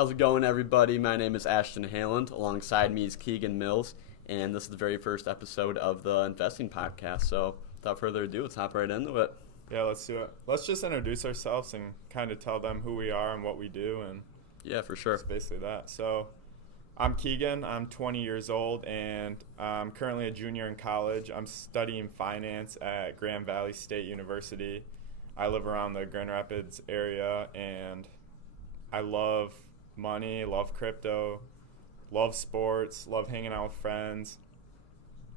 How's it going, everybody? My name is Ashton Haland. Alongside me is Keegan Mills, and this is the very first episode of the Investing podcast. So, without further ado, let's hop right into it. Yeah, let's do it. Let's just introduce ourselves and kind of tell them who we are and what we do, and Yeah, for sure. it's basically that. So, I'm Keegan. I'm 20 years old, and I'm currently a junior in college. I'm studying finance at Grand Valley State University. I live around the Grand Rapids area, and I love money, love crypto, love sports, love hanging out with friends,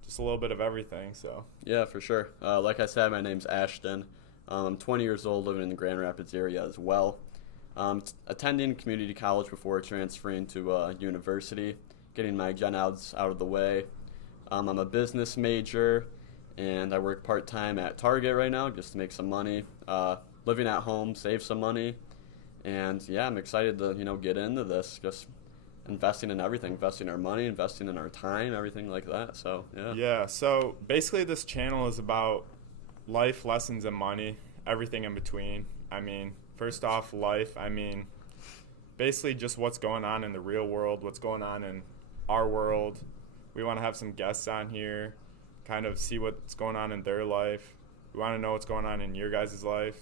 just a little bit of everything. So Yeah, for sure. Like I said, my name's Ashton. I'm 20 years old, living in the Grand Rapids area as well. Attending community college before transferring to university, getting my gen outs out of the way. I'm a business major, and I work part-time at Target right now just to make some money. Living at home, save some money. And yeah, I'm excited to, get into this, just investing in everything, investing our money, investing in our time, everything like that. So, yeah. yeah, so basically this channel is about life lessons and money, everything in between. I mean, first off, life. I mean, basically just what's going on in the real world, what's going on in our world. We want to have some guests on here, kind of see what's going on in their life. We want to know what's going on in your guys' life.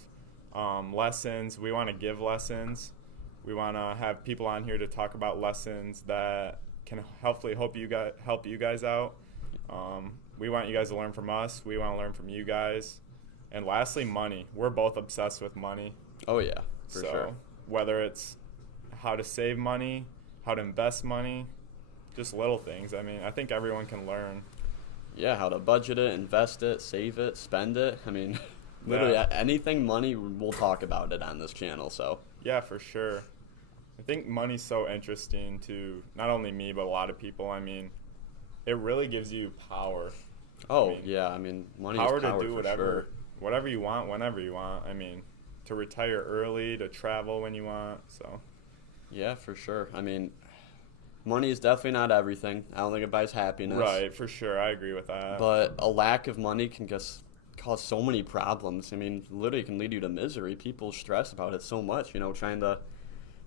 Lessons. We want to give lessons. We want to have people on here to talk about lessons that can hopefully help you guys out. We want you guys to learn from us. We want to learn from you guys. And lastly, money. We're both obsessed with money. Oh, yeah, for So sure. whether it's how to save money, how to invest money, just little things. I mean, I think everyone can learn. Yeah, how to budget it, invest it, save it, spend it. I mean, literally anything money, we'll talk about it on this channel. So, Yeah, for sure. I think money's so interesting to not only me, but a lot of people. I mean, it really gives you power. money Power is power to do for sure. whatever you want, whenever you want. I mean, to retire early, to travel when you want. So, Yeah, for sure. I mean, money is definitely not everything. I don't think it buys happiness. right, for sure. I agree with that. But a lack of money can just cause so many problems. I mean, literally can lead you to misery. People stress about it so much, trying to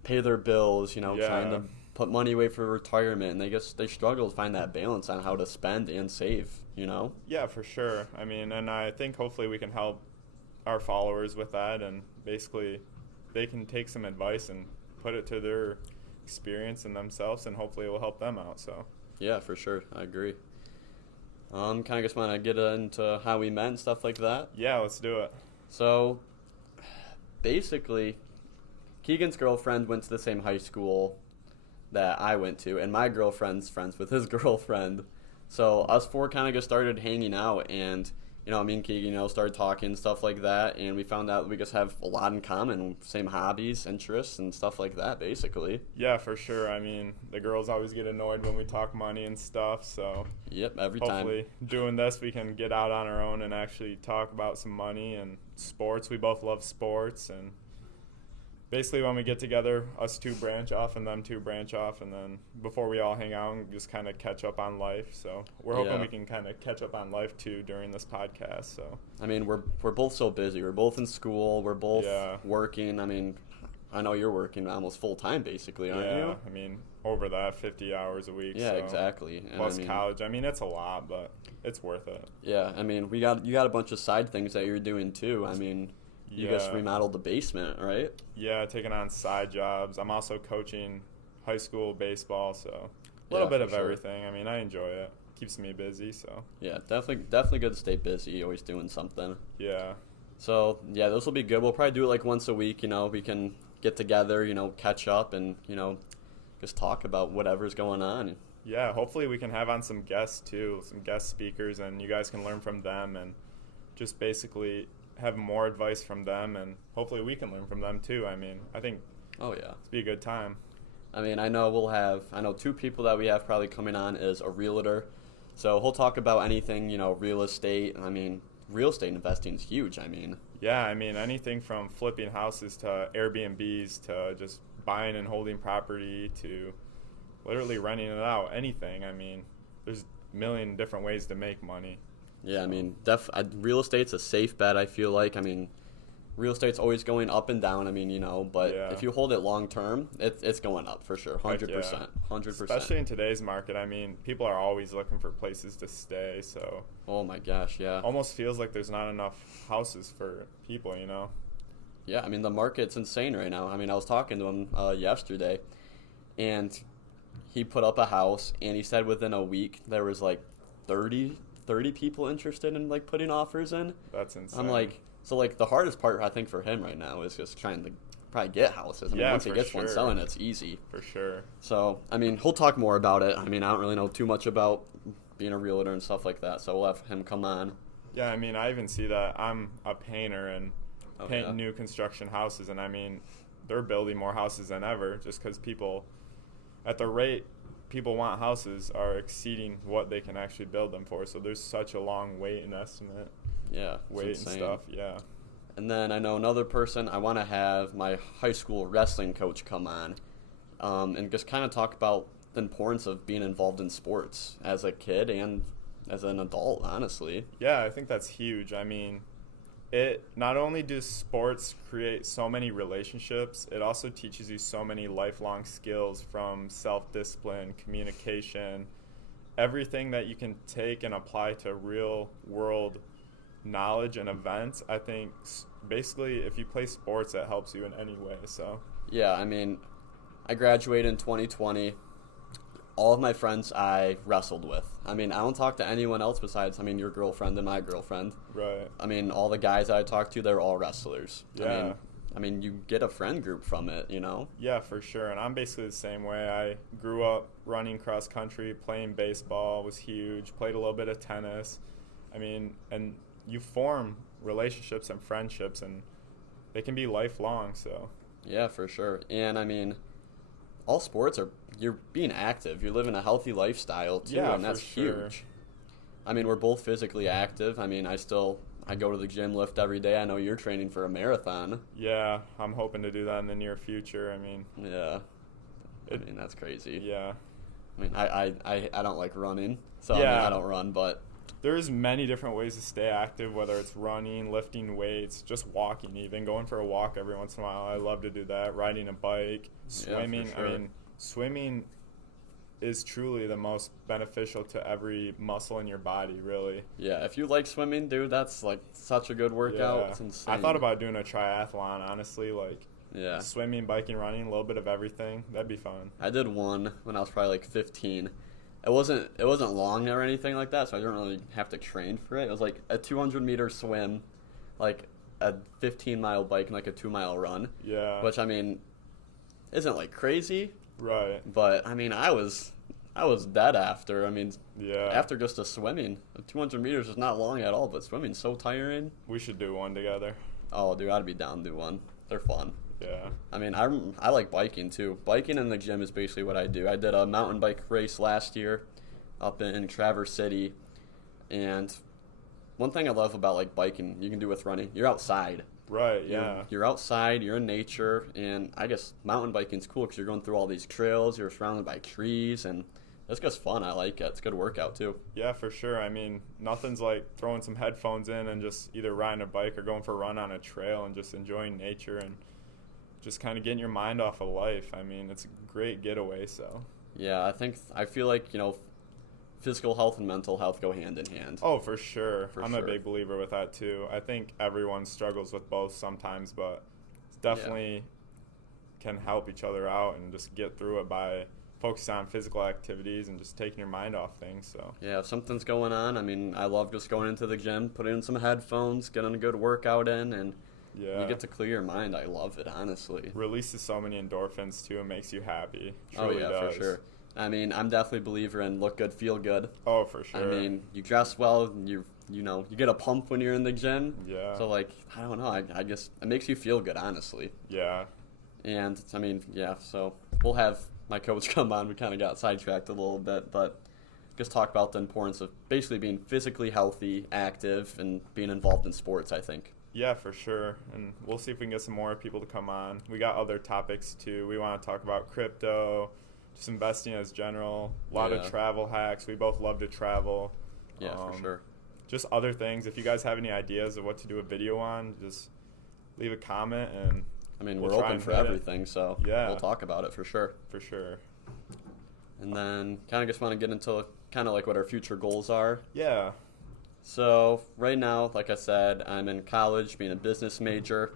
pay their bills, trying to put money away for retirement. And they struggle to find that balance on how to spend and save. Yeah, for sure. I mean, and I think hopefully we can help our followers with that, and basically they can take some advice and put it to their experience and themselves, and hopefully it will help them out. So Yeah, for sure. I agree. Kind of just want to get into how we met and stuff like that. yeah, let's do it. So, basically, Keegan's girlfriend went to the same high school that I went to, and my girlfriend's friends with his girlfriend. So, us four kind of just started hanging out, and, me and Keegan, started talking, stuff like that, and we found out we just have a lot in common, same hobbies, interests, and stuff like that, basically. Yeah, for sure. I mean, the girls always get annoyed when we talk money and stuff, so Yep, every time. hopefully doing this we can get out on our own and actually talk about some money and sports. We both love sports, and basically when we get together, us two branch off and them two branch off, and then before we all hang out and just kind of catch up on life. So we're hoping Yeah. we can kind of catch up on life too during this podcast. So I mean, we're both so busy. We're both in school. We're both Yeah. working. I mean, I know you're working almost full-time, basically, aren't yeah, you? I mean, over that 50 hours a week. Yeah, so. exactly. And Plus I mean, college. I mean, it's a lot, but it's worth it. Yeah, I mean, you got a bunch of side things that you're doing too. I mean, you just remodeled the basement, right? Yeah, taking on side jobs. I'm also coaching high school baseball, so a little Yeah, bit for of sure. everything. I mean, I enjoy it. Keeps me busy, so Yeah, definitely good to stay busy, always doing something. yeah. So, yeah, this will be good. We'll probably do it like once a week, we can get together, catch up and, just talk about whatever's going on. Yeah, hopefully we can have on some guests too, some guest speakers, and you guys can learn from them and just basically have more advice from them, and hopefully we can learn from them too. I mean, I think Oh, yeah. it'd be a good time. I mean, I know two people that we have probably coming on is a realtor. So he'll talk about anything, real estate. I mean, real estate investing is huge. I mean, Yeah, I mean, anything from flipping houses to Airbnbs to just buying and holding property to literally renting it out, anything. I mean, there's a million different ways to make money. yeah, I mean, real estate's a safe bet, I feel like. I mean, real estate's always going up and down. I mean, but Yeah. if you hold it long term, it's going up for sure. Heck yeah. 100%. 100%. Especially in today's market. I mean, people are always looking for places to stay, so Oh my gosh, yeah. almost feels like there's not enough houses for people, you know? Yeah, I mean, the market's insane right now. I mean, I was talking to him yesterday, and he put up a house, and he said within a week there was like 30 people interested in like putting offers in. That's insane. I'm like, so like the hardest part I think for him right now is just trying to probably get houses. I mean, Yeah, once he for gets one sure. selling, it's easy. For sure. So, I mean, he'll talk more about it. I mean, I don't really know too much about being a realtor and stuff like that, so we'll have him come on. Yeah, I mean, I even see that. I'm a painter and Oh, paint yeah. new construction houses, and I mean, they're building more houses than ever just because people, at the rate people want houses, are exceeding what they can actually build them for. So there's such a long wait and estimate, Yeah, it's wait and insane. stuff. Yeah. And then I know another person, I want to have my high school wrestling coach come on and just kind of talk about the importance of being involved in sports as a kid and as an adult, honestly. Yeah, I think that's huge. I mean, it not only does sports create so many relationships, it also teaches you so many lifelong skills from self-discipline, communication, everything that you can take and apply to real world knowledge and events. I think basically if you play sports, that helps you in any way. So Yeah, I mean, I graduated in 2020. All of my friends I wrestled with. I mean, I don't talk to anyone else besides, your girlfriend and my girlfriend. right. I mean, all the guys I talk to, they're all wrestlers. Yeah. I mean, you get a friend group from it, Yeah, for sure. And I'm basically the same way. I grew up running cross country, playing baseball was huge, played a little bit of tennis. I mean, and you form relationships and friendships, and they can be lifelong. So Yeah, for sure. And I mean, all sports you're being active. You're living a healthy lifestyle too, Yeah, and that's for sure. huge. I mean, we're both physically active. I mean, I go to the gym, lift every day. I know you're training for a marathon. yeah, I'm hoping to do that in the near future. I mean, Yeah. I mean, that's crazy. yeah. I mean, I don't like running, so Yeah. I don't run, but There's many different ways to stay active, whether it's running, lifting weights, just walking even, going for a walk every once in a while. I love to do that. Riding a bike, swimming. sure. I mean, swimming is truly the most beneficial to every muscle in your body, really. yeah, if you like swimming, dude, that's like such a good workout. Yeah. It's insane. I thought about doing a triathlon, honestly, like Yeah. swimming, biking, running, a little bit of everything. That'd be fun. I did one when I was probably like 15. It wasn't long or anything like that, so I didn't really have to train for it. It was like a 200-meter swim, like a 15-mile bike, and like a 2-mile run, Yeah. which I mean isn't like crazy, right. but I mean I was dead after. I mean Yeah. after just a swimming, 200 meters is not long at all, but swimming's so tiring. We should do one together. Oh, dude, I'd be down to do one. They're fun. Yeah. I mean, I like biking too. Biking in the gym is basically what I do. I did a mountain bike race last year up in Traverse City, and one thing I love about like biking, you can do with running, you're outside. Right, yeah. You're outside, you're in nature, and I guess mountain biking's cool because you're going through all these trails, you're surrounded by trees, and it's just fun. I like it. It's a good workout too. Yeah, for sure. I mean, nothing's like throwing some headphones in and just either riding a bike or going for a run on a trail and just enjoying nature and just kind of getting your mind off of life. I mean, it's a great getaway, so. Yeah, I feel like, physical health and mental health go hand in hand. Oh, for sure. For I'm sure. a big believer with that, too. I think everyone struggles with both sometimes, but it's definitely can help each other out and just get through it by focusing on physical activities and just taking your mind off things, so. Yeah, if something's going on, I mean, I love just going into the gym, putting in some headphones, getting a good workout in, and Yeah. you get to clear your mind. I love it, honestly. Releases so many endorphins, too. It makes you happy. Oh, Truly yeah, does. for sure. I mean, I'm definitely a believer in look good, feel good. Oh, for sure. I mean, you dress well, you get a pump when you're in the gym. Yeah. So, like, I don't know, I guess it makes you feel good, honestly. Yeah. And, I mean, yeah, so we'll have my coach come on. We kind of got sidetracked a little bit, but just talk about the importance of basically being physically healthy, active, and being involved in sports, I think. Yeah, for sure. And we'll see if we can get some more people to come on. We got other topics, too. We want to talk about crypto, just investing as general, a lot Yeah. of travel hacks. We both love to travel. Yeah, for sure. Just other things. If you guys have any ideas of what to do a video on, just leave a comment, and I mean, we'll we're try open and for hit it. everything, so Yeah. we'll talk about it for sure. For sure. And then kind of just want to get into kind of like what our future goals are. Yeah. So right now, like I said, I'm in college being a business major,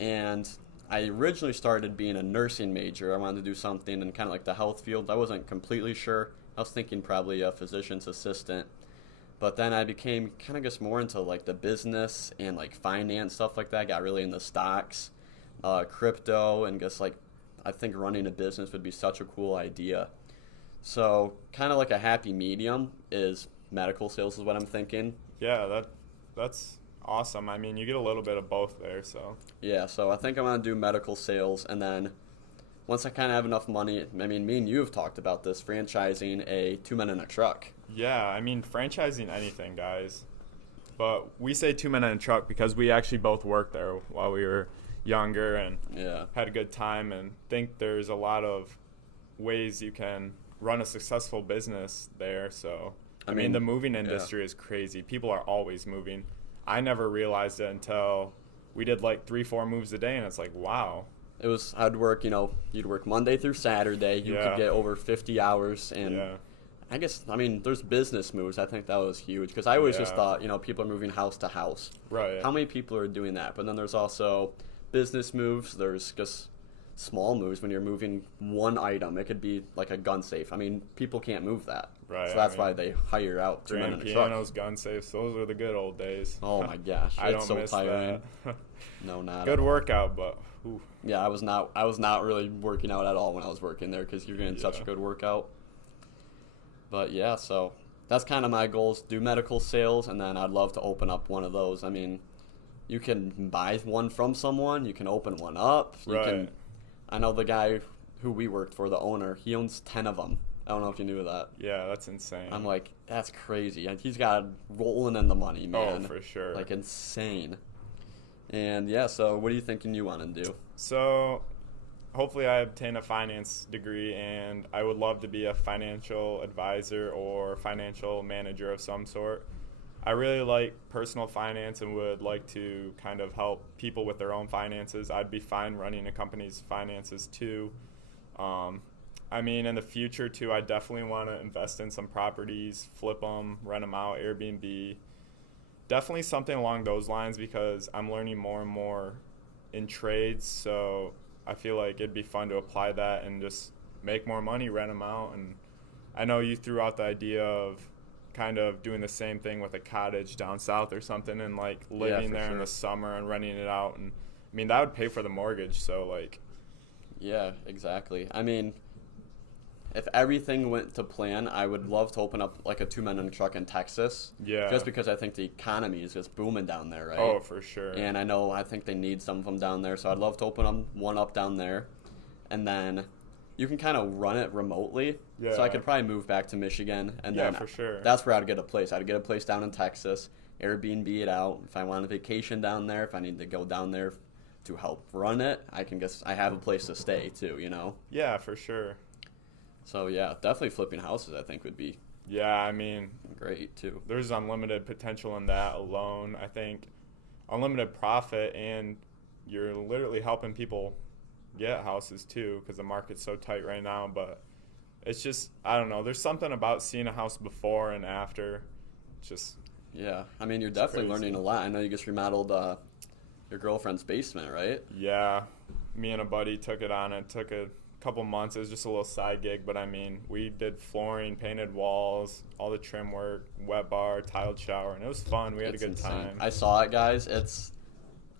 and I originally started being a nursing major. I wanted to do something in kind of like the health field. I wasn't completely sure. I was thinking probably a physician's assistant, but then I became kind of just more into like the business and like finance stuff like that. I got really into stocks, crypto, and just like I think running a business would be such a cool idea. So kind of like a happy medium is medical sales is what I'm thinking. Yeah, that's awesome. I mean, you get a little bit of both there, so. Yeah, so I think I want to do medical sales, and then once I kind of have enough money, I mean, me and you have talked about this, franchising a 2 men in a truck. Yeah, I mean, franchising anything, guys. But we say 2 men in a truck because we actually both worked there while we were younger and Yeah. had a good time, and think there's a lot of ways you can run a successful business there. So, I mean, the moving industry is crazy. People are always moving. I never realized it until we did like 3-4 moves a day, and it's like, wow. It was, I'd work, you'd work Monday through Saturday. You Yeah. could get over 50 hours, and Yeah. I guess, I mean, there's business moves. I think that was huge, because I always just Yeah. thought, people are moving house to house. Right. How many people are doing that? But then there's also business moves. There's just small moves when you're moving one item. It could be like a gun safe. I mean, people can't move that. Right, So I that's mean, why they hire out 2 men Grand in a truck. pianos, gun safes, those were the good old days. Oh my gosh, I it's don't so miss tiring. that. No, not Good at all. workout, but ooh. Yeah, I was not really working out at all when I was working there, because you're getting such a Yeah. good workout. But yeah, so that's kind of my goals: do medical sales, and then I'd love to open up one of those. I mean, you can buy one from someone, you can open one up. Right. I know the guy who we worked for, the owner, he owns 10 of them. I don't know if you knew that. Yeah, that's insane. I'm like, that's crazy. And he's got rolling in the money, man. Oh, for sure. Like, insane. And yeah, so what are you thinking you want to do? So, hopefully I obtain a finance degree, and I would love to be a financial advisor or financial manager of some sort. I really like personal finance and would like to kind of help people with their own finances. I'd be fine running a company's finances too. I mean, in the future too, I definitely want to invest in some properties, flip them, rent them out, Airbnb. Definitely something along those lines, because I'm learning more and more in trades. So I feel like it'd be fun to apply that and just make more money, rent them out. And I know you threw out the idea of kind of doing the same thing with a cottage down south or something, and like living for there in sure. the summer and renting it out. And I mean, that would pay for the mortgage. So like, Yeah, exactly. I mean, if everything went to plan, I would love to open up like a 2 men in a truck in Texas. Yeah. Just because I think the economy is just booming down there, right? oh, for sure. And I think they need some of them down there, so I'd love to open one up down there. And then you can kind of run it remotely. Yeah. So I could probably move back to Michigan, and Yeah, then for sure. that's where I'd get a place. I'd get a place down in Texas, Airbnb it out. If I want a vacation down there, if I need to go down there to help run it, I have a place to stay too, Yeah, for sure. So yeah, definitely flipping houses I think would be Yeah, I mean, great too. there's unlimited potential in that alone. I think unlimited profit, and you're literally helping people get houses too, because the market's so tight right now. But it's just, I don't know, there's something about seeing a house before and after. Just, Yeah, I mean, you're definitely crazy. learning a lot. I know you just remodeled your girlfriend's basement, right? yeah, me and a buddy took it on. It took a couple months. It was just a little side gig, but I mean, we did flooring, painted walls, all the trim work, wet bar, tiled shower, and it was fun. We had It's a good insane. time. I saw it, guys.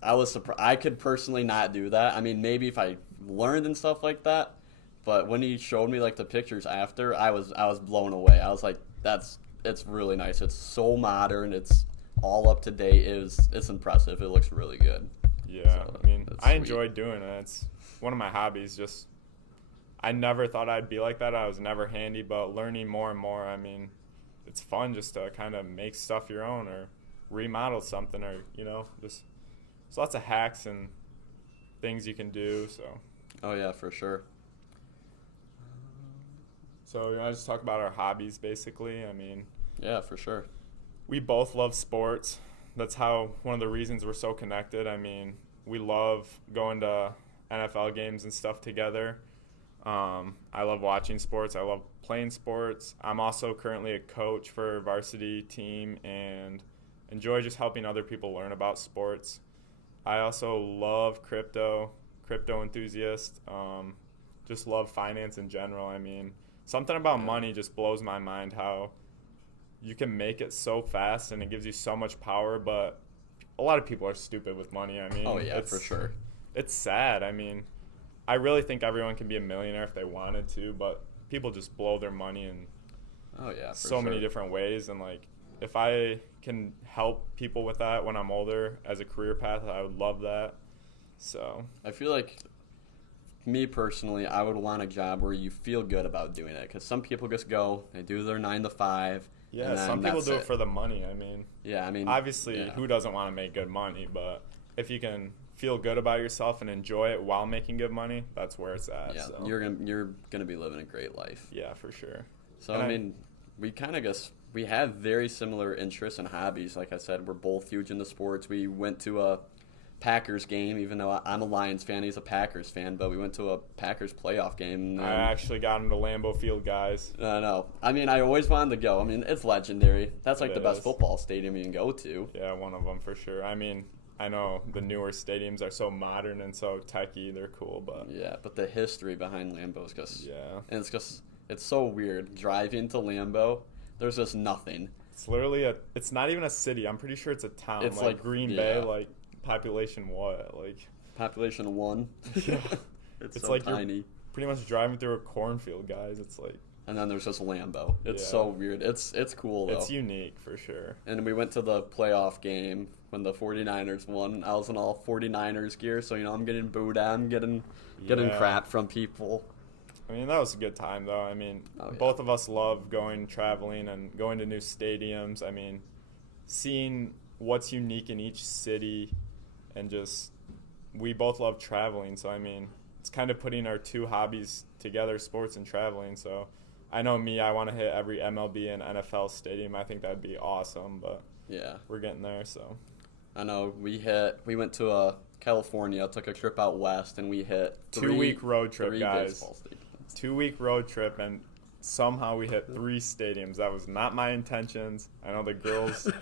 I was surprised. I could personally not do that. I mean, maybe if I learned and stuff like that, but when he showed me like the pictures after, I was blown away. I was like, it's really nice. It's so modern. It's all up to date. It's impressive. It looks really good. Yeah, So, I mean, that's I sweet. enjoy doing it. It's one of my hobbies. Just, I never thought I'd be like that. I was never handy, but learning more and more, I mean, it's fun just to kind of make stuff your own or remodel something, or, just, there's lots of hacks and things you can do. Oh yeah, for sure. So, just talk about our hobbies basically. I mean, Yeah, for sure. we both love sports. that's how one of the reasons we're so connected. I mean, we love going to NFL games and stuff together. I love watching sports. I love playing sports. I'm also currently a coach for a varsity team and enjoy just helping other people learn about sports. I also love crypto enthusiast. Just love finance in general. I mean, something about money just blows my mind, how you can make it so fast and it gives you so much power, but a lot of people are stupid with money. I mean, Oh yeah, for sure. It's sad. I mean, I really think everyone can be a millionaire if they wanted to, but people just blow their money in so many different ways. And like, if I can help people with that when I'm older as a career path, I would love that. So I feel like, me personally, I would want a job where you feel good about doing it, because some people just go, they do their 9 to 5. Yeah, and then some people that's do it for the money. I mean, yeah, I mean, obviously, who doesn't want to make good money? But if you can feel good about yourself and enjoy it while making good money, that's where it's at. Yeah, so. you're gonna be living a great life. Yeah, for sure. So I mean, we kind of guess we have very similar interests and hobbies. Like I said, we're both huge into sports. We went to a Packers game, even though I'm a Lions fan, he's a Packers fan, but we went to a Packers playoff game. I actually got into Lambeau Field, guys. No, I mean, I always wanted to go. I mean, it's legendary. That's like the best football stadium you can go to. Yeah, one of them for sure. I mean, I know the newer stadiums are so modern and so techy, they're cool, but yeah, but the history behind Lambeau is just and it's so weird driving to Lambeau. There's just nothing. It's literally it's not even a city. I'm pretty sure it's a town. It's like Green Bay, like population what? Like population 1. Yeah. it's it's so like tiny. You're pretty much driving through a cornfield, guys. It's like, and then there's just Lambeau. It's so weird. It's cool though. It's unique for sure. And we went to the playoff game when the 49ers won. I was in all 49ers gear, so I'm getting booed at, I'm getting crap from people. I mean, that was a good time though. I mean, both of us love traveling and going to new stadiums. I mean, seeing what's unique in each city, and just, we both love traveling. So I mean, it's kind of putting our two hobbies together, sports and traveling. So I know I want to hit every MLB and NFL stadium. I think that'd be awesome, but yeah, we're getting there. So I know we went to California, took a trip out west, and we hit 2-week road trip, guys. Baseball stadiums. 2-week road trip, and somehow we hit 3 stadiums. That was not my intentions. I know the girls.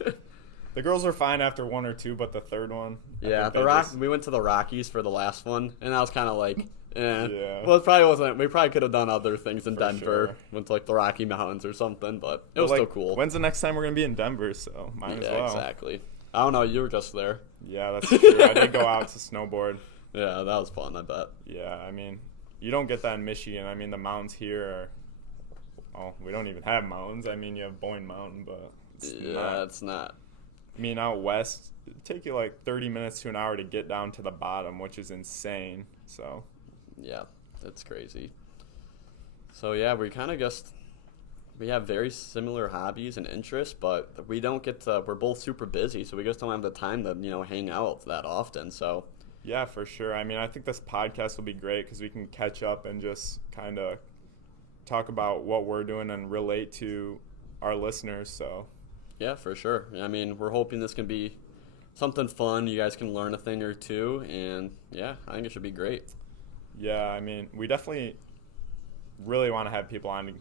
The girls were fine after 1 or 2, but the third one. Yeah, we went to the Rockies for the last one, and I was kind of like, Yeah. Well, it probably wasn't. We probably could have done other things in Denver. Sure. Went to like the Rocky Mountains or something, but it was still cool. When's the next time we're gonna be in Denver? So might as well. Yeah, exactly. I don't know. You were just there. Yeah, that's true. I did go out to snowboard. Yeah, that was fun. I bet. Yeah, I mean, you don't get that in Michigan. I mean, the mountains here are. Oh, we don't even have mountains. I mean, you have Boyne Mountain, but it's not. I mean, out west, it'd take you like 30 minutes to an hour to get down to the bottom, which is insane. So. Yeah, that's crazy. So yeah, we kind of we have very similar hobbies and interests, but we don't get to. We're both super busy, so we just don't have the time to hang out that often. So. Yeah, for sure. I mean, I think this podcast will be great because we can catch up and just kind of talk about what we're doing and relate to our listeners. So. Yeah, for sure. I mean, we're hoping this can be something fun. You guys can learn a thing or two, and yeah, I think it should be great. Yeah, I mean, we definitely really want to have people on to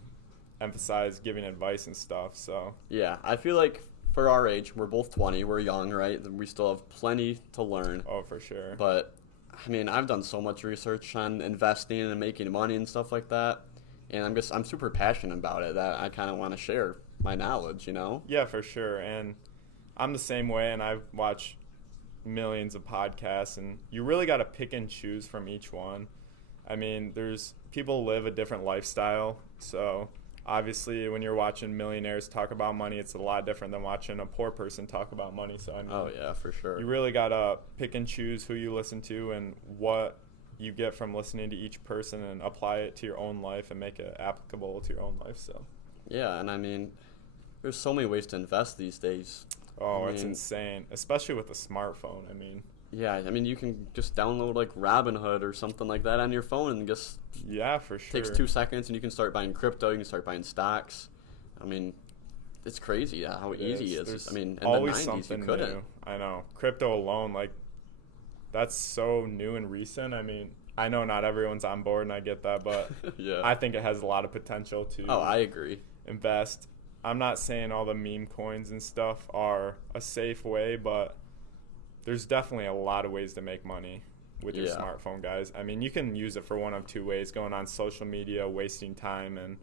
emphasize giving advice and stuff. So. Yeah, I feel like for our age, we're both 20. We're young, right? We still have plenty to learn. Oh, for sure. But I mean, I've done so much research on investing and making money and stuff like that, and I'm super passionate about it that I kind of want to share my knowledge, Yeah, for sure. And I'm the same way, and I've watched millions of podcasts, and you really got to pick and choose from each one. I mean, people live a different lifestyle, so obviously when you're watching millionaires talk about money, it's a lot different than watching a poor person talk about money. So I mean, oh yeah, for sure. You really got to pick and choose who you listen to and what you get from listening to each person, and apply it to your own life and make it applicable to your own life. So yeah, and I mean, there's so many ways to invest these days. Oh, it's insane, especially with a smartphone. I mean, yeah, I mean, you can just download like Robinhood or something like that on your phone, and just for sure takes 2 seconds, and you can start buying crypto. You can start buying stocks. I mean, it's crazy how easy it is. There's I mean, in the always 90s, you something couldn't. new. I know. Crypto alone, like, that's so new and recent. I mean, I know not everyone's on board, and I get that, but Yeah. I think it has a lot of potential to Oh, I agree. invest. I'm not saying all the meme coins and stuff are a safe way, but there's definitely a lot of ways to make money with your Yeah. smartphone, guys. I mean, you can use it for one of two ways: going on social media, wasting time, and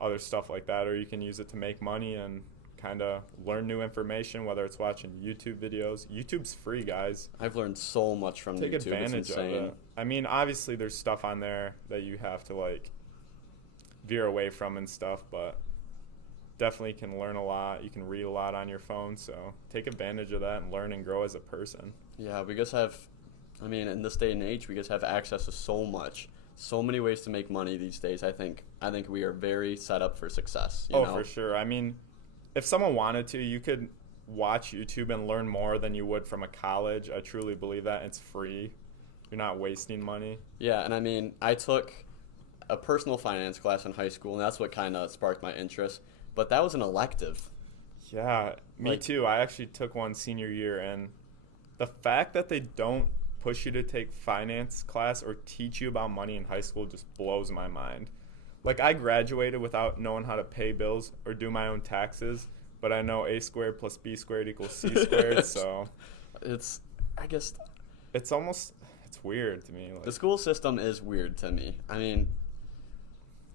other stuff like that, or you can use it to make money and kind of learn new information, whether it's watching YouTube videos. YouTube's free, guys. I've learned so much from Take YouTube. advantage It's of insane. it. I mean, obviously there's stuff on there that you have to like veer away from and stuff, but definitely can learn a lot. You can read a lot on your phone, so take advantage of that and learn and grow as a person. Yeah, we just have, I mean, in this day and age, we just have access to so much, so many ways to make money these days. I think we are very set up for success. You know? For sure. I mean, if someone wanted to, you could watch YouTube and learn more than you would from a college. I truly believe that. It's free. You're not wasting money. Yeah, and I mean, I took a personal finance class in high school, and that's what kind of sparked my interest. But that was an elective. Yeah, me Like- too. I actually took one senior year, and the fact that they don't push you to take finance class or teach you about money in high school just blows my mind. Like, I graduated without knowing how to pay bills or do my own taxes, but I know a squared plus b squared equals c squared, so It's, I guess, it's weird to me. Like, the school system is weird to me. I mean,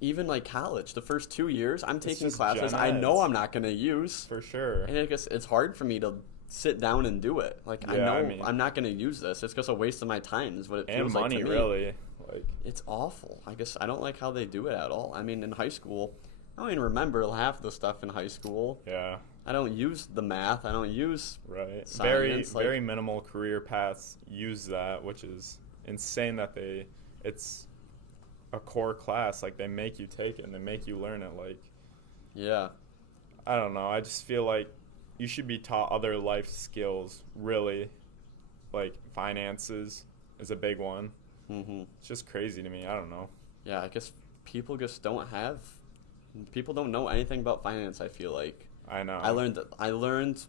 even like college, the first 2 years, I'm taking just classes gen I know eds. I'm not going to use. for sure. And I guess it's hard for me to sit down and do it. Like, I Yeah, know I mean- I'm not going to use this. It's just a waste of my time is what it And feels money, like to me. really. Like, It's awful. I guess I don't like how they do it at all. I mean, in high school, I don't even remember half the stuff in high school. yeah, I don't use the math. I don't use... right. Science, like- Very minimal career paths use that, which is insane that it's a core class. Like, they make you take it and they make you learn it. Like, Yeah. I don't know. I just feel like you should be taught other life skills, really. Like, finances is a big one. hmm It's just crazy to me. I don't know. Yeah, I guess people just don't have... People don't know anything about finance, I feel like. I know. I learned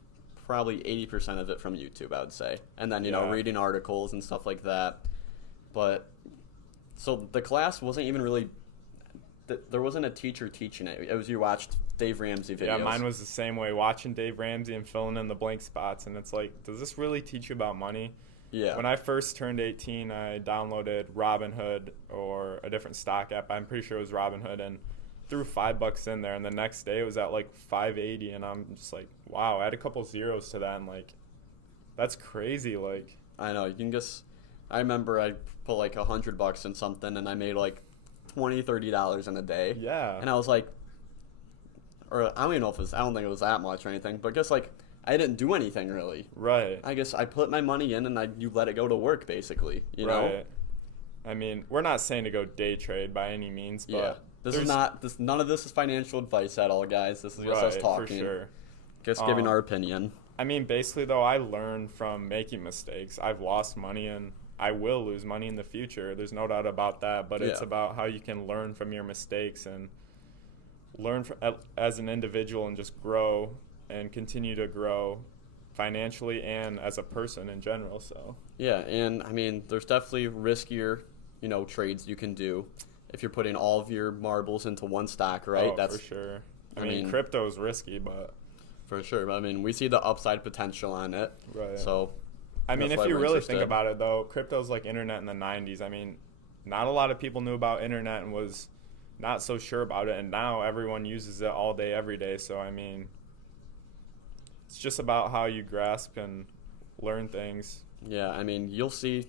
probably 80% of it from YouTube, I would say. And then, you know, Yeah. reading articles and stuff like that. But, so the class wasn't even really... There wasn't a teacher teaching it. It was you watched Dave Ramsey videos. Yeah, mine was the same way. Watching Dave Ramsey and filling in the blank spots, and it's like, does this really teach you about money? Yeah. When I first turned 18, I downloaded Robinhood or a different stock app. I'm pretty sure it was Robinhood, and threw $5 in there, and the next day it was at like 580, and I'm just like, wow. Add a couple zeros to that, and like, that's crazy. Like, I know. You can just... I remember I put like $100 in something, and I made like $20-$30 in a day. yeah, And I was like... Or I don't even know if it was... I don't think it was that much or anything. But just like... I didn't do anything really. right, I guess I put my money in and you let it go to work, basically. You know? right. I mean, we're not saying to go day trade by any means, but Yeah. This is there's- not... None of this is financial advice at all, guys. This is just us right, talking. for sure. Just giving our opinion. I mean, basically, though, I learned from making mistakes. I've lost money, and I will lose money in the future. There's no doubt about that. But it's Yeah. about how you can learn from your mistakes and learn as an individual and just grow and continue to grow financially and as a person in general. So, Yeah, and I mean, there's definitely riskier, you know, trades you can do if you're putting all of your marbles into one stock, right? oh, That's for sure. I I mean, mean- crypto's risky, but for sure. But I mean, we see the upside potential on it. right. So, I mean, That's if why you we're really interested. think about it, though, crypto's like internet in the 90s. I mean, not a lot of people knew about internet and was not so sure about it, and now everyone uses it all day, every day. So, I mean, it's just about how you grasp and learn things. yeah, I mean, you'll see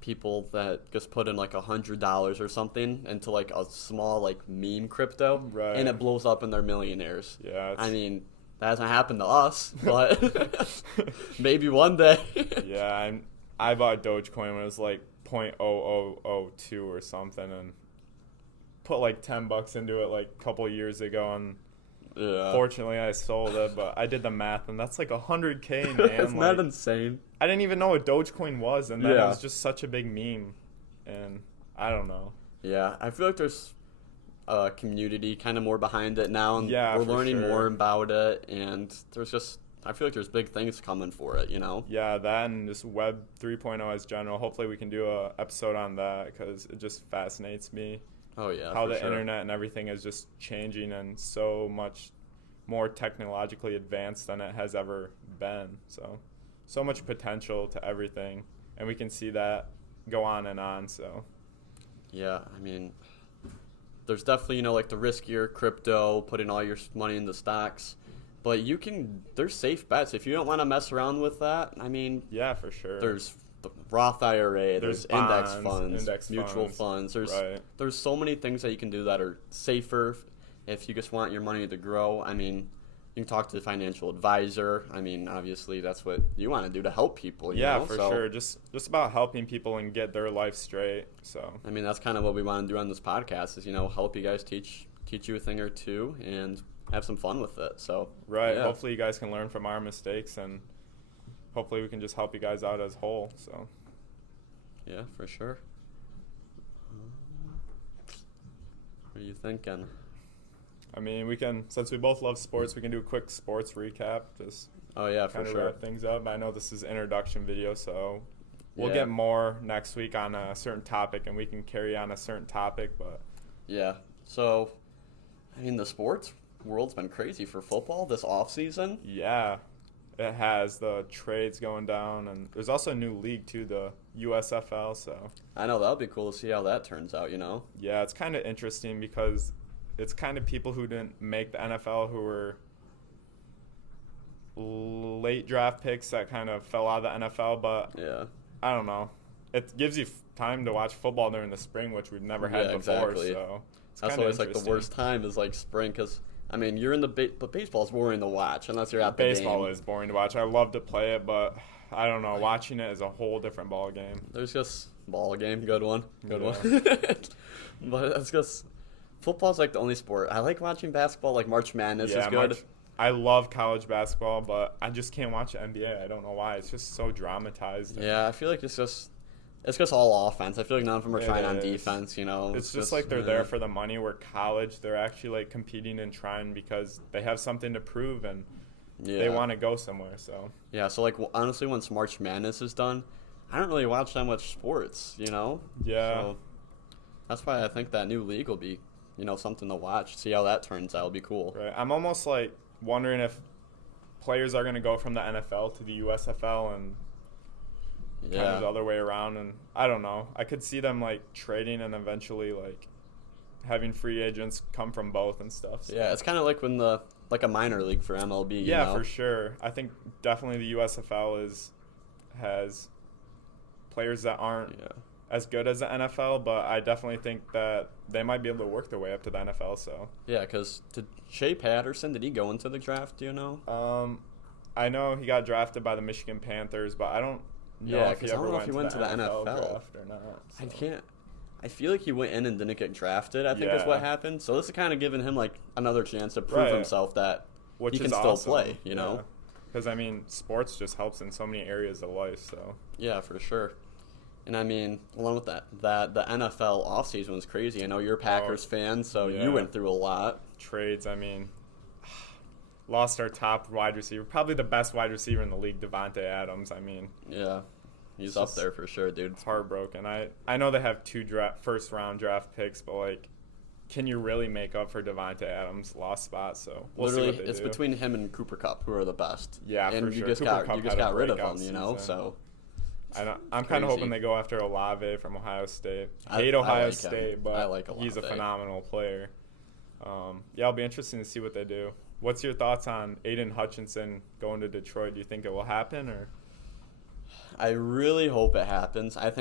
people that just put in like $100 or something into like a small like meme crypto, Right. and it blows up and they're millionaires. Yeah. I mean, that hasn't happened to us, but maybe one day. Yeah, I bought Dogecoin when it was like 0.0002 or something, and put like $10 into it like a couple years ago, and Yeah. fortunately I sold it. But I did the math, and that's like 100K, man. Isn't like, that insane? I didn't even know what Dogecoin was, and then it Yeah. was just such a big meme, and I don't know. Yeah, I feel like there's community kind of more behind it now, and Yeah, we're for learning sure. more about it. And I feel like there's big things coming for it. Yeah, that and just Web 3.0 as general. Hopefully, we can do a episode on that because it just fascinates me Oh yeah, how for the sure. internet and everything is just changing and so much more technologically advanced than it has ever been. So much potential to everything, and we can see that go on and on. So Yeah, I mean, there's definitely, like the riskier crypto, putting all your money into stocks. But there's safe bets. If you don't want to mess around with that, I mean, yeah, for sure. there's the Roth IRA, there's index bonds, funds, index mutual funds. funds. There's so many things that you can do that are safer if you just want your money to grow. I mean, you can talk to the financial advisor. I mean, obviously that's what you want to do to help people. Yeah, know? for So, sure. Just about helping people and get their life straight. So I mean, that's kind of what we want to do on this podcast is, help you guys teach you a thing or two and have some fun with it. So right. yeah. Hopefully, you guys can learn from our mistakes, and hopefully, we can just help you guys out as whole. So Yeah, for sure. What are you thinking? I mean, we can, since we both love sports, we can do a quick sports recap. Just Oh yeah, for kind of sure. wrap things up. I know this is an introduction video, so we'll Yeah. get more next week on a certain topic, and we can carry on a certain topic. But Yeah. So, I mean, the sports world's been crazy for football this off season. yeah, it has the trades going down, and there's also a new league too, the USFL. So I know that'll be cool to see how that turns out. yeah, it's kind of interesting because it's kind of people who didn't make the NFL who were late draft picks that kind of fell out of the NFL. But Yeah. I don't know. It gives you time to watch football during the spring, which we've never had Yeah, before. exactly. So it's That's kinda always like the interesting. worst time is like spring because I mean you're in but baseball's boring to watch unless you're at the Baseball game. is boring to watch. I love to play it, but I don't know. Watching it is a whole different ball game. There's just ball game, good one. Yeah. But it's just football's like the only sport I like watching. Basketball, like March Madness, is good. I love college basketball, but I just can't watch the NBA. I don't know why. It's just so dramatized. Yeah, I feel like it's just all offense. I feel like none of them are It trying on is. defense. It's just like they're there for the money. Where college, they're actually like competing and trying because they have something to prove and they want to go somewhere. So Yeah, so like honestly, once March Madness is done, I don't really watch that much sports. yeah, So that's why I think that new league will be, something to watch. See how that turns out. It'll be cool. right. I'm almost like wondering if players are going to go from the NFL to the USFL and kind of the Yeah. other way around. And I don't know. I could see them like trading and eventually like having free agents come from both and stuff. So. Yeah, it's kind of like when like a minor league for MLB. Yeah, for sure. I think definitely the USFL has players that aren't Yeah. as good as the NFL, but I definitely think that they might be able to work their way up to the NFL. So, Yeah, because did Shea Patterson, did he go into the draft? Do you know? I know he got drafted by the Michigan Panthers, but I don't know Yeah, if he 'cause I ever don't know if he went to to the NFL NFL. draft or not. I so. can't. I feel like he went in and didn't get drafted. I think is Yeah. what happened. So this is kind of giving him like another chance to prove Right. himself that Which he is can still awesome. play. You know? Because I mean, sports just helps in so many areas of life. So Yeah, for sure. And I mean, along with that the NFL offseason was crazy. I know you're a Packers fan, so yeah. you went through a lot. trades, I mean, lost our top wide receiver, probably the best wide receiver in the league, Devontae Adams. I mean, Yeah, he's It's up just- there for sure, dude. it's heartbroken. I know they have two first round draft picks, but like, can you really make up for Devontae Adams' lost spot? So we'll Literally, see what they it's do. between him and Cooper Cup who are the best. Yeah, and for you sure. just Cooper Kupp you just had a got rid of breakout him, season. So I'm kind of hoping crazy. they go after Olave from Ohio State. I Hate Ohio like him. State, but I like he's a Olave. phenomenal player. Yeah, it'll be interesting to see what they do. What's your thoughts on Aiden Hutchinson going to Detroit? Do you think it will happen, or? I really hope it happens. I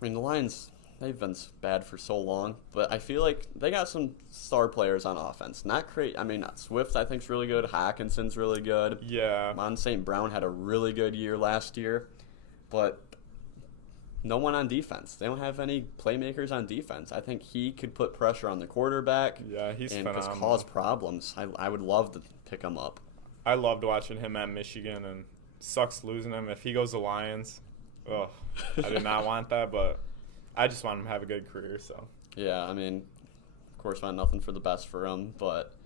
mean, the Lions, they've been bad for so long, but I feel like they got some star players on offense. Not great. I mean, Swift, I think, is really good. Hawkinson's really good. Yeah, Mon St. Brown had a really good year last year, but no one on defense. They don't have any playmakers on defense. I think he could put pressure on the quarterback yeah, he's and just phenomenal. cause problems. I would love to pick him up. I loved watching him at Michigan, and sucks losing him. If he goes to Lions, ugh, I did not want that, but I just want him to have a good career. So Yeah, I mean, course, want nothing for the best for him, but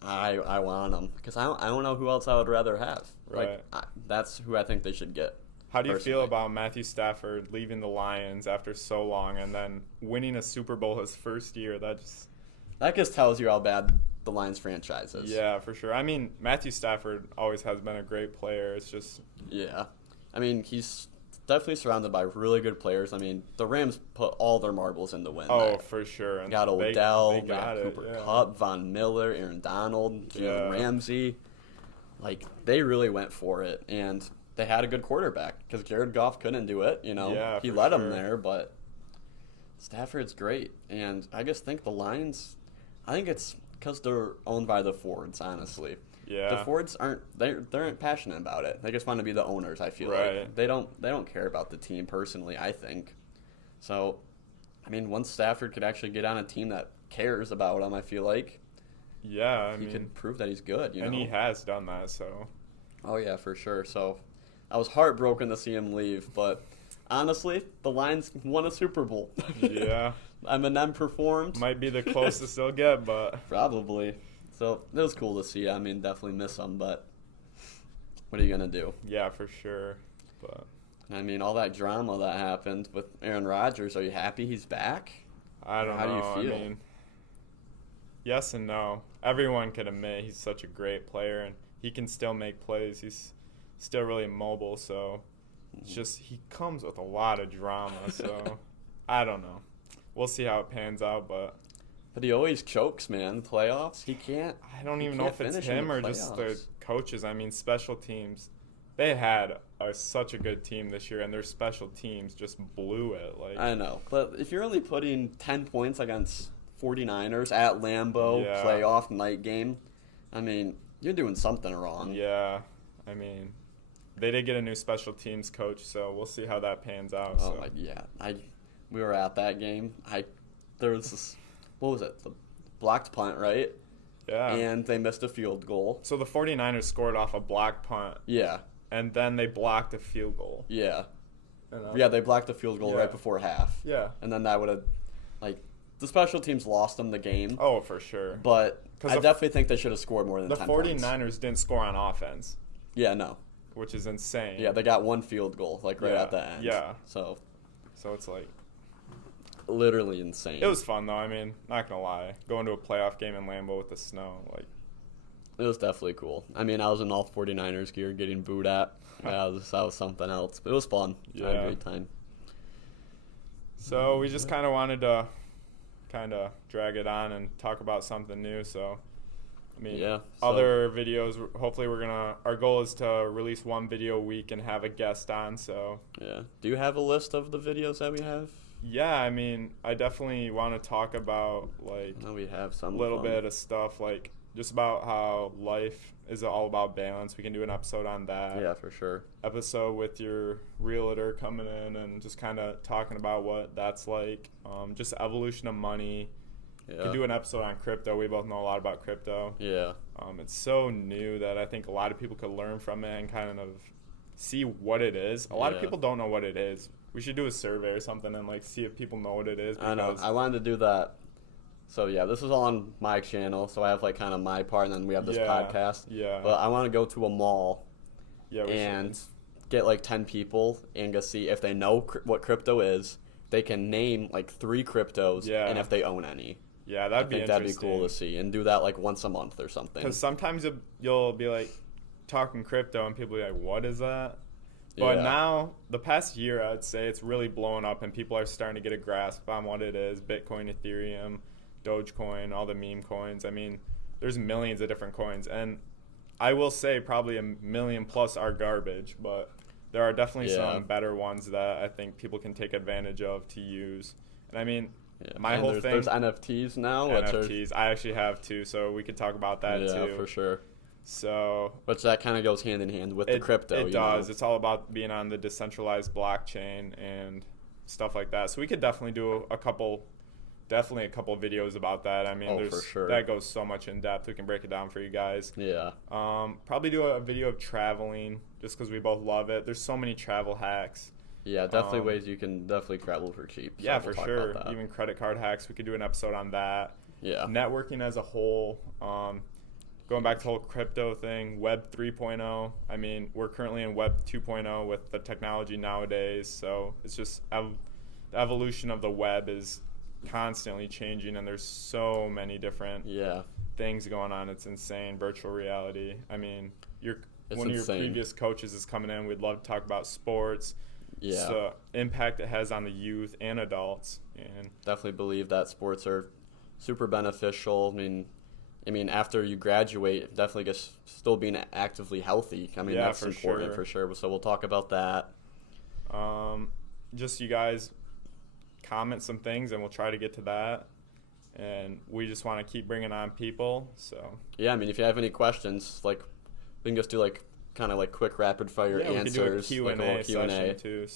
I want him because I don't know who else I would rather have. Right. That's who I think they should get. How do you personally feel about Matthew Stafford leaving the Lions after so long and then winning a Super Bowl his first year? That just tells you how bad the Lions franchise is. Yeah, for sure. I mean, Matthew Stafford always has been a great player. It's just Yeah. I mean, he's definitely surrounded by really good players. I mean, the Rams put all their marbles in the win. for sure. And Got Odell, they we got got it, Cooper yeah. Kupp, Von Miller, Aaron Donald, Jalen Yeah. Ramsey. Like, they really went for it, and they had a good quarterback because Jared Goff couldn't do it. Yeah, he for let him sure. there, but Stafford's great, and I just think the Lions. I think it's because they're owned by the Fords, honestly. Yeah. The Fords aren't passionate about it. They just want to be the owners, I feel Right. like. They don't care about the team personally, I think. So, I mean, once Stafford could actually get on a team that cares about him, I feel like Yeah, he can prove that he's good, and he has done that, so. Oh yeah, for sure. So, I was heartbroken to see him leave, but honestly, the Lions won a Super Bowl. Yeah. Eminem performed. Might be the closest they'll get, but Probably. So, it was cool to see. I mean, definitely miss him, but what are you going to do? yeah, for sure. But I mean, all that drama that happened with Aaron Rodgers, are you happy he's back? I don't How do know. you feel? I mean, yes and no. Everyone can admit he's such a great player and he can still make plays. He's still really mobile, so it's just he comes with a lot of drama, so I don't know. We'll see how it pans out, but But he always chokes, man. Playoffs, he can't. I don't He even know can't if it's finish in him the or just the playoffs. coaches. I mean, special teams. They had such a good team this year, and their special teams just blew it. Like I know. But if you're only putting 10 points against 49ers at Lambeau, Yeah. playoff night game, I mean, you're doing something wrong. yeah, I mean, they did get a new special teams coach, so we'll see how that pans out. Oh, so. my, yeah. We were at that game. There was this, what was it? The blocked punt, right? Yeah. And they missed a field goal. So the 49ers scored off a block punt, Yeah. and then they blocked a field goal. Yeah. And, Yeah, they blocked the field goal Yeah. right before half. Yeah. And then that would have, like, the special teams lost them the game. Oh, for sure. But 'Cause I the- definitely think they should have scored more than The 10 49ers points. didn't score on offense, Yeah, no. which is insane. Yeah, they got one field goal, like, right Yeah, at the end. yeah. So, So it's like, literally insane. it was fun, though. I mean, not going to lie. Going to a playoff game in Lambeau with the snow, like, It was definitely cool. I mean, I was in all 49ers gear getting booed at. Yeah, that was something else. But it was fun. I had Yeah. a great time. So we just kind of wanted to kind of drag it on and talk about something new. So, I mean, Yeah, so- other videos, hopefully our goal is to release one video a week and have a guest on. So, Yeah. Do you have a list of the videos that we have? yeah, I mean, I definitely want to talk about, like, I know we have some. a little of them. bit of stuff, like, just about how life is all about balance. We can do an episode on that. Yeah, for sure. Episode with your realtor coming in and just kind of talking about what that's like. Just evolution of money. Yeah. We can do an episode on crypto. We both know a lot about crypto. Yeah. It's so new that I think a lot of people could learn from it and kind of see what it is. A lot of Yeah. people don't know what it is. We should do a survey or something and, like, see if people know what it is. I know. because- I wanted to do that. So, yeah, this is all on my channel. So I have, like, kind of my part, and then we have this Yeah. podcast. Yeah. But I want to go to a mall Yeah, we and should. get, like, 10 people and go see if they know what crypto is. They can name, like, 3 cryptos Yeah. and if they own any. Yeah, that'd I be think that'd be interesting. cool to see. And do that, like, once a month or something. Because sometimes you'll be like talking crypto and people be like, "What is that?" But Yeah. now, the past year, I'd say it's really blown up and people are starting to get a grasp on what it is. Bitcoin, Ethereum, Dogecoin, all the meme coins. I mean, there's millions of different coins. And I will say probably a million plus are garbage, but there are definitely Yeah. some better ones that I think people can take advantage of to use. And I mean, Yeah. my And whole there's, thing... There's NFTs now, which are NFTs. I actually have two, so we could talk about that yeah, too. for sure. So Which that kind of goes hand in hand with the crypto. It you does. know? It's all about being on the decentralized blockchain and stuff like that. So we could definitely do a couple videos about that. I mean, Oh, there's for sure. that goes so much in depth. We can break it down for you guys. Yeah. Probably do a video of traveling just because we both love it. There's so many travel hacks. Yeah, definitely Um, ways you can definitely travel for cheap. So Yeah, we'll for talk sure. about that. Even credit card hacks. We could do an episode on that. Yeah. networking as a whole. Going back to the whole crypto thing, Web 3.0. I mean, we're currently in Web 2.0 with the technology nowadays. So it's just the evolution of the web is constantly changing, and there's so many different things going on. It's insane. Virtual reality. I mean, one of your previous coaches is coming in. We'd love to talk about sports. Yeah. The impact it has on the youth and adults. And definitely believe that sports are super beneficial. I mean, after you graduate, definitely just still being actively healthy. I mean, that's important for sure. So we'll talk about that. Just you guys comment some things, and we'll try to get to that. And we just want to keep bringing on people. So yeah, I mean, if you have any questions, like we can just do like kind of like quick rapid fire answers, we can do a Q&A, like a little Q&A session too.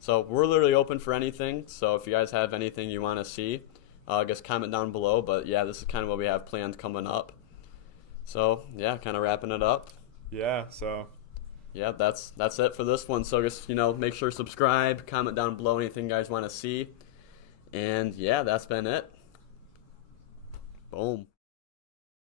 So we're literally open for anything. So if you guys have anything you want to see, I guess comment down below. But yeah, this is kind of what we have planned coming up. So yeah, kind of wrapping it up. Yeah. So yeah, that's it for this one. So just make sure to subscribe, comment down below anything you guys want to see, and yeah, that's been it. Boom.